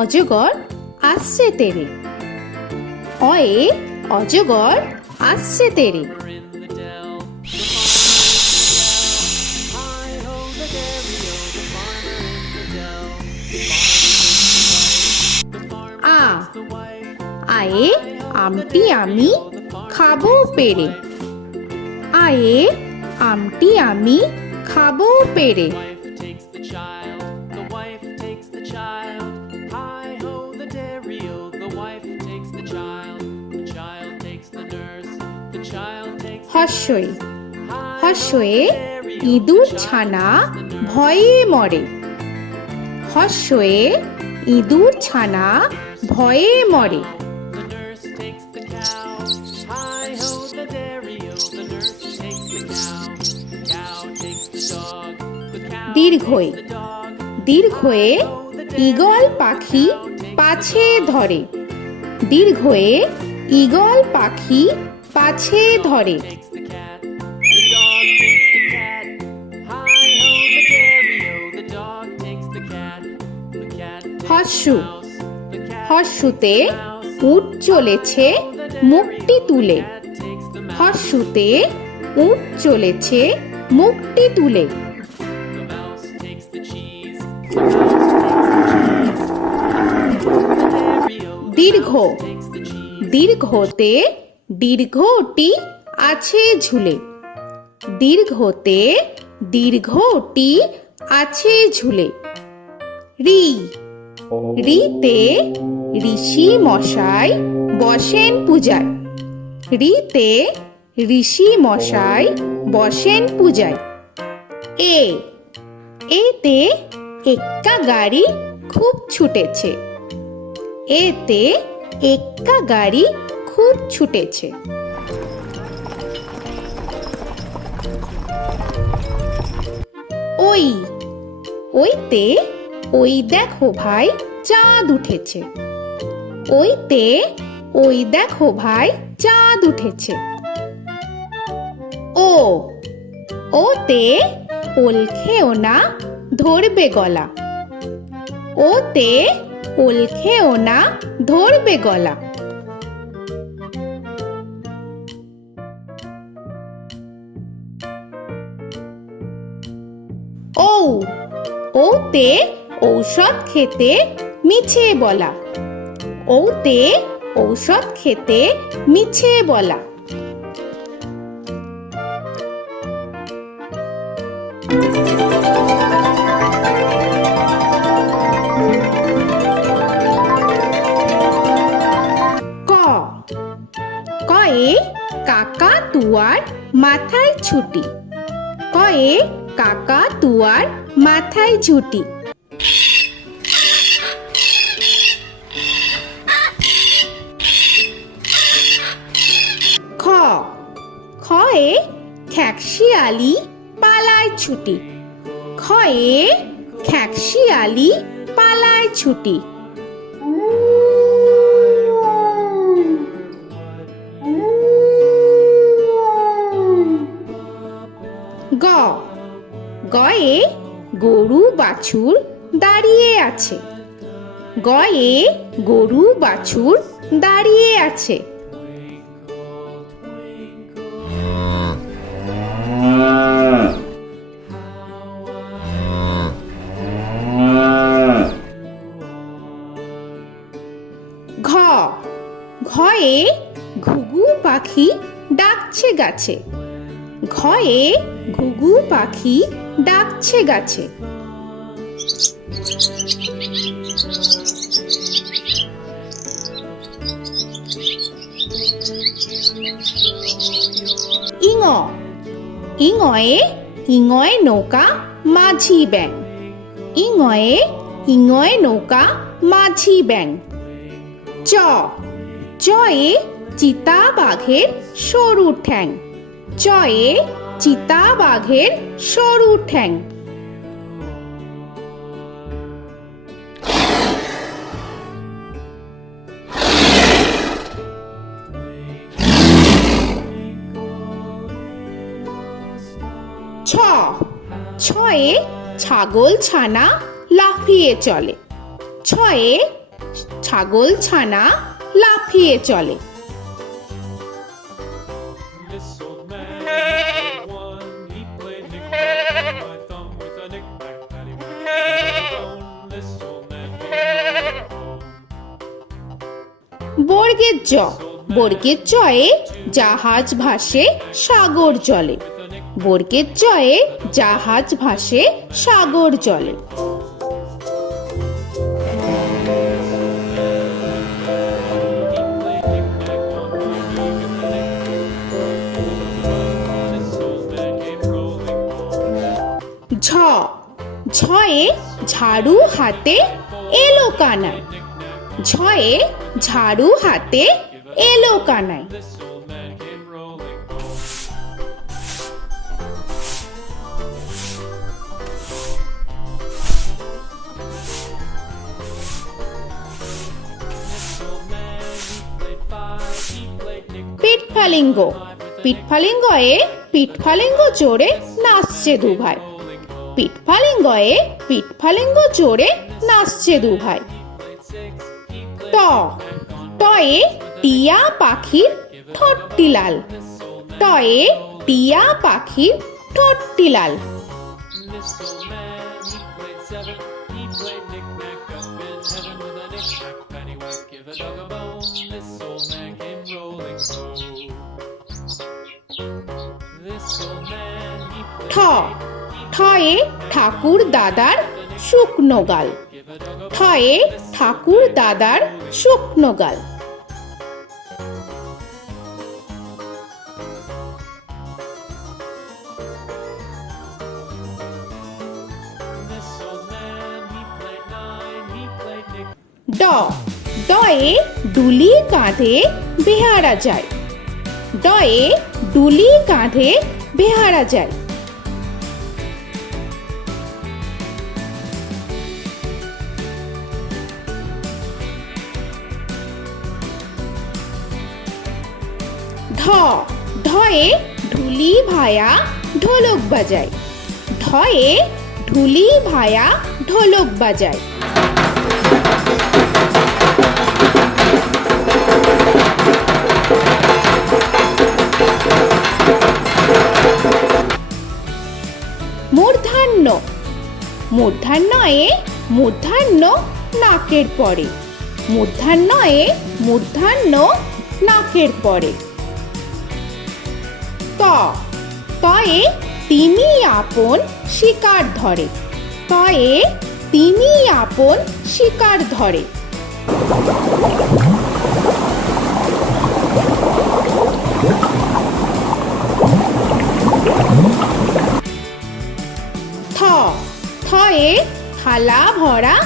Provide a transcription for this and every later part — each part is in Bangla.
অজগর আসছে তেরে। অয়ে অজগর আসছে তেরে। আ আয়ে আমটি আমি খাবো পেরে। আয়ে আমটি আমি খাবো পেরে। হর্ষই হর্ষয়ে ইঁদুর ছানা ভয়ে মরে। হর্ষয়ে ইঁদুর ছানা ভয়ে মরে। দীর্ঘই দীর্ঘয়ে ঈগল পাখি পাছে ধরে। দীর্ঘয়ে ঈগল পাখি পাছে ধরে। হর্ষু হর্ষুতে উট চলেছে মুখটি তুলে। হর্ষুতে উট চলেছে মুখটি তুলে। দীর্ঘ দীর্ঘতে দীর্ঘটি আছে ঝুলে। দীর্ঘতে দীর্ঘটি আছে ঝুলে। রি রিতে ঋষি মশাই বসেন পূজায়। রিতে ঋষি মশাই বসেন পূজায়। এ এতে এক্কা গাড়ি খুব ছুটেছে। এতে এক্কা গাড়ি খুব ছুটেছে। ওই ওইতে ওই দেখো ভাই চাঁদ উঠেছে। ওইতে ওই দেখো ভাই চাঁদ উঠেছে। ও ওতে ওল খেও না ধরবে গলা। ওতে ওল খেও না ধরবে গলা। ঔ ওতে ঔষধ খেতে মিছে বলা। ওতে ঔষধ খেতে মিছে বলা। ক কয়ে কাকা তুয়ার মাথায় ছুটি। কয়ে কাকা তুয়ার মাথায় ঝুটি। খ খয়ে খ্যাকশিয়ালি পালায় ছুটি। খয়ে খ্যাকশিয়ালি পালায় ছুটি। গ গয়ে গরু বাছুর দাঁড়িয়ে আছে। গয়ে গরু বাছুর দাঁড়িয়ে আছে। ঘ ঘয়ে ঘুঘু পাখি ডাকছে গাছে। ঘয়ে ঘুঘু পাখি ডাকছে গাছে। ইঙ ইঙয়ে ইঙয়ে নৌকা মাঝি ব্যাং। ইঙয়ে ইঙয়ে নৌকা মাঝি ব্যাং। চ চয়ে চিতা বাঘের সরু ঠ্যাং। চয়ে চিতা বাঘের সরু ঠ্যাং। ছ ছয়ে ছাগল ছানা লাফিয়ে চলে। ছয়ে ছাগল ছানা লাফিয়ে চলে। This old man had one. He played knick-knack on my thumb with a knick-knack, paddywhack, this old man came home. বর্গের জ, বর্গের জয়ে জাহাজ ভাসে সাগর জলে। বর্গের জয়ে জাহাজ ভাসে সাগর জলে। ঝ, ঝয়ে ঝাড়ু হাতে এলো কানাই। ঝয়ে ঝাড়ু হাতে এলো Kanai. This old man came rolling home. This old man, he played five. He played knick-knack. পিঠফালিঙ্গ, পিঠফালিঙ্গয়ে পিঠফালিঙ্গ জোরে নাচছে দুভাই। পিঠফালিঙ্গয়ে পিঠফালিঙ্গ জোরে নাচছে দুভাই। ট, টয়ে টিয়া পাখির ঠোঁটটি লাল। টয়ে টিয়া পাখির ঠোঁটটি লাল। This old man, he played seven. He played knick-knack up in heaven with a knick-knack, paddywhack, give a dog a bone. This old man came rolling home. This old man, he ঠ, played ঠয়ে ঠাকুর দাদার শুকনো গাল। give a dog a ঠয়ে ঠাকুর দাদার শুকনো গাল। This old man, he played nine. He played knick. ড, ডয়ে ডুলি কাঁধে বেহারা যায়। ডয়ে ডুলি কাঁধে বেহারা যায়। ঢ, ঢয়ে ঢুলি ভায়া ঢোলক বাজায়। ঢয়ে ঢুলি ভায়া ঢোলক বাজায়। মূর্ধান্য, মূর্ধান্যয়ে মূর্ধান্য নাকের পরে। মূর্ধান্যয়ে মূর্ধান্য নাকের পরে। ত, তয়ে তিনি আপন শিকার ধরে। তয়ে তিনি আপন শিকার ধরে। থ, থয়ে থালা ভরা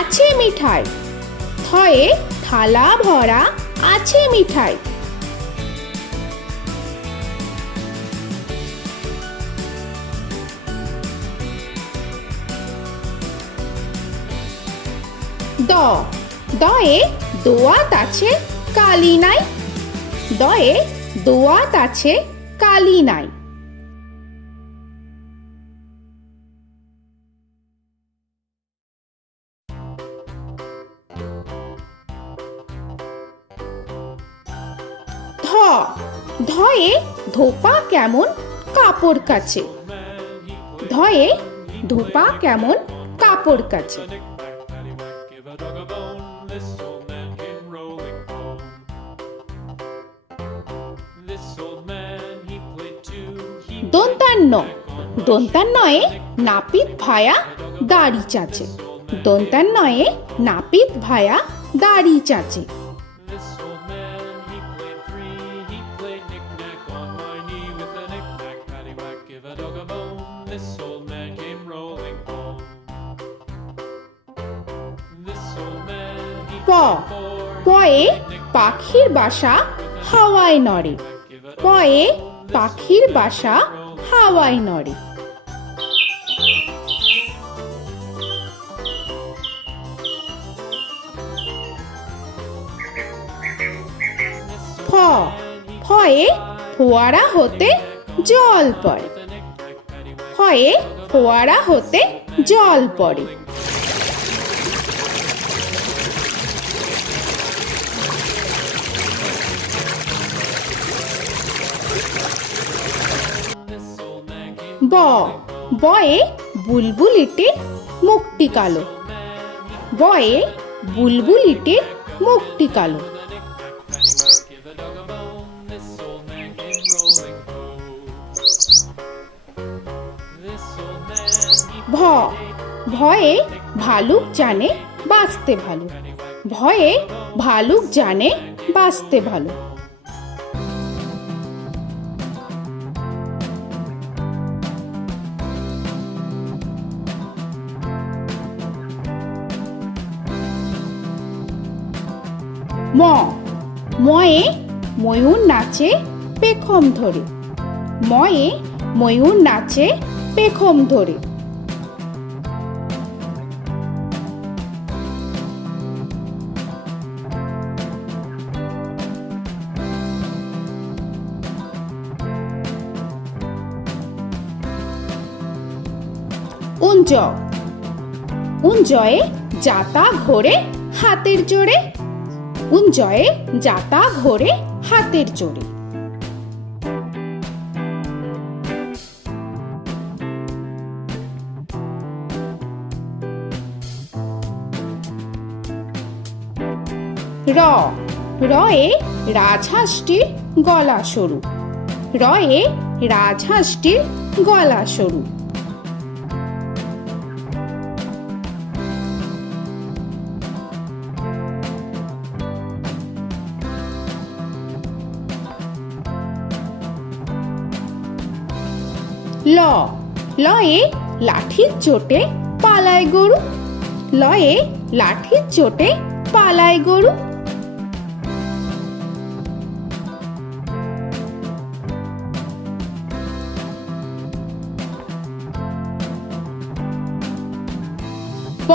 আছে মিঠাই। থয়ে থালা ভরা আছে মিঠাই। দ, দয়ে দোয়াত আছে কালি নাই। দয়ে দোয়াত আছে কালি নাই। ধ, ধয়ে ধোপা কেমন কাপড় কাচে। ধয়ে ধোপা কেমন কাপড় কাচে। Knick-knack, paddywhack, give a dog a bone. This old man came rolling home. This old man, he played two. He দন্তান্ন, দন্তান্নয়ে নাপিত ভায়া দাড়ি চাচে। দন্তান্নয়ে নাপিত ভায়া দাড়ি চাচে। This old man, he played three. He played knick-knack on my knee with a knick-knack, paddywhack, give a dog a bone. This old man came rolling home. This old man, he প, played four. পয়ে পাখির বাসা হাওয়ায় নড়ে। পয়ে পাখির বাসা হাওয়ায় নড়ে। ফ, ফয়ে ফোয়ারা হতে জল পড়ে। ফয়ে ফোয়ারা হতে জল পড়ে। ব বয়ে বুলবুলিটির মুখটি কালো। বয়ে বুলবুলিটির মুখটি কালো। Give a dog a bone, this old man came rolling home. This old man, he ভ ভয়ে ভালুক জানে বাঁচতে ভালো। ভয়ে ভালুক জানে বাঁচতে ভালো। ম ময়ে ময়ূর নাচে পেখম ধরে। ময়ে ময়ূর নাচে পেখম ধরে। উঞ্জ উঞ্জয়ে যাতা ঘোরে হাতের জোরে। উঞ্জয়ে যাতা ঘোরে হাতের জোরে। র রয়ে রাজহাঁসটির গলা সরু। রয়ে রাজহাঁসটির গলা সরু। ল লয়ে লাঠির চোটে পালায় গরু। লয়ে লাঠির চোটে পালায় গরু। ব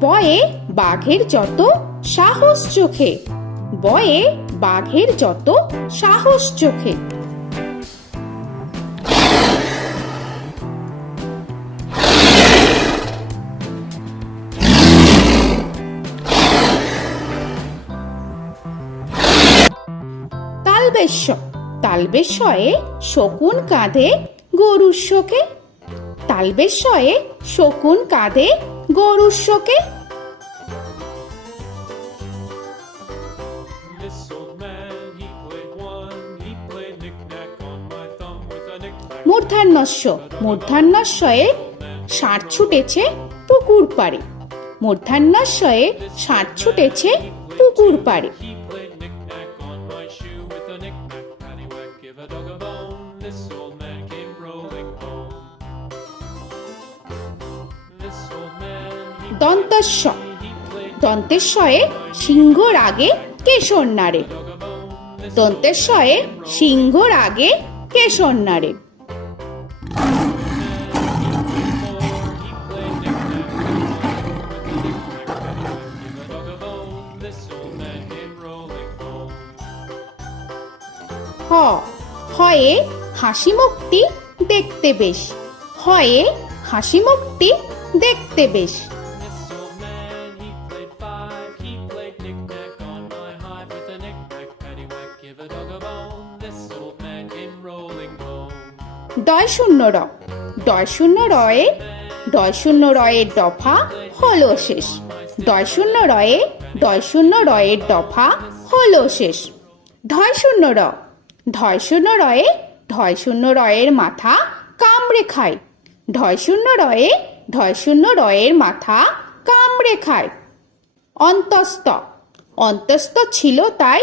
বয়ে বাঘের যত সাহস চোখে। বয়ে বাঘের যত সাহস চোখে। তালবেশ্য তালবেশ্যয়ে শকুন কাঁধে গরুর শোকে। তালবেশ্যয়ে শকুন কাঁধে গরুর শোকে। This old man, he played one, he played knick-knack on my thumb with a knick-knack. মূর্ধন্যস্য মূর্ধন্যস্বয়ে ষাঁড় ছুটেছে পুকুর পাড়ে। মূর্ধন্যস্বয়ে ষাঁড় ছুটেছে পুকুর পাড়ে। He played knick-knack on my shoe with a knick-knack, paddywhack, give a dog a bone. This old man came rolling home. This old man, he দন্তস্ব played দন্তেশ্বয়ে সিংহর আগে কেশর নাড়ে। dog a bone. This দন্তেশ্বয়ে সিংহর আগে কেশর নাড়ে। he played knick-knack on my with a knick-knack, paddywhack, give a dog a bone. This old man came rolling home. হ হয়ে হাসি মুখটি দেখতে বেশ। হয়ে হাসি মুখটি দেখতে বেশ। This old man, he played five, he played knick-knack on my hive with a knick-knack, paddywhack, give a dog a bone. This old man came rolling home. ডয় শূন্য র ডয় শূন্য রয়ে ডয় শূন্য রয়ের দফা হলো শেষ। ডয় শূন্য রয়ে ডয় শূন্য রয়ের দফা হলো শেষ। ঢয় শূন্য র ঢয় শূন্য রয়ে ঢয় শূন্য রয়ের মাথা কামড়ে খায়। ঢয় শূন্য রয়ে ঢয় শূন্য রয়ের মাথা কামড়ে খায়। অন্তস্থ অন্তস্থ ছিল তাই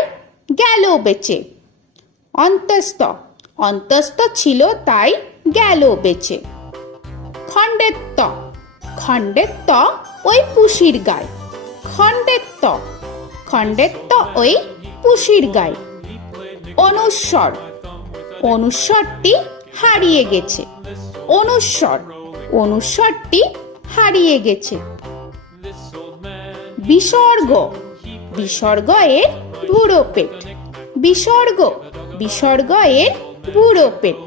গেল বেঁচে। অন্তস্থ অন্তস্থ ছিল তাই গেল বেঁচে। খণ্ডেত্ব খণ্ডেত্ব ওই পুষির গায়। খণ্ডেত্ব খণ্ডেত্ব ওই পুষির গায়। অনুস্বর অনুস্বরটি হারিয়ে গেছে। অনুস্বর অনুস্বরটি হারিয়ে গেছে। This old man, বিসর্গ বিসর্গ এর বুড়ো পেট। বিসর্গ বিসর্গ এর বুড়ো পেট।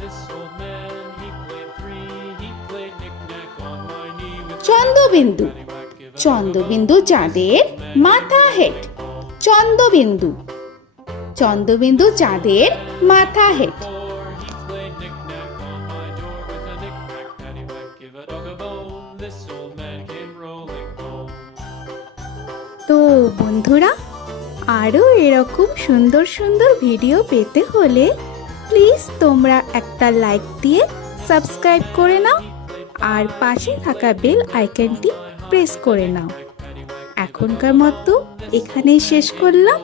this old man, he played three, he played knick-knack on my knee with Chandrabindu paddywhack, give a Chandrabindu চাঁদের মাথা হেট। চন্দ্রবিন্দু চন্দ্রবিন্দু চাঁদের মাথা head. Before he played knick-knack on my door with a knick-knack, paddywhack, give a dog a bone. This old man came rolling home. তো বন্ধুরা, আরও এরকম সুন্দর সুন্দর ভিডিও পেতে হলে প্লিজ তোমরা একটা লাইক দিয়ে সাবস্ক্রাইব করে নাও আর পাশে থাকা বেল আইকনটি প্রেস করে নাও। এখনকার মতো এখানেই শেষ করলাম,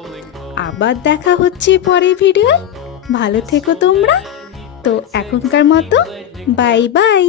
আবার দেখা হচ্ছে পরের ভিডিও। ভালো থেকো তোমরা। তো এখনকার মতো বাই বাই।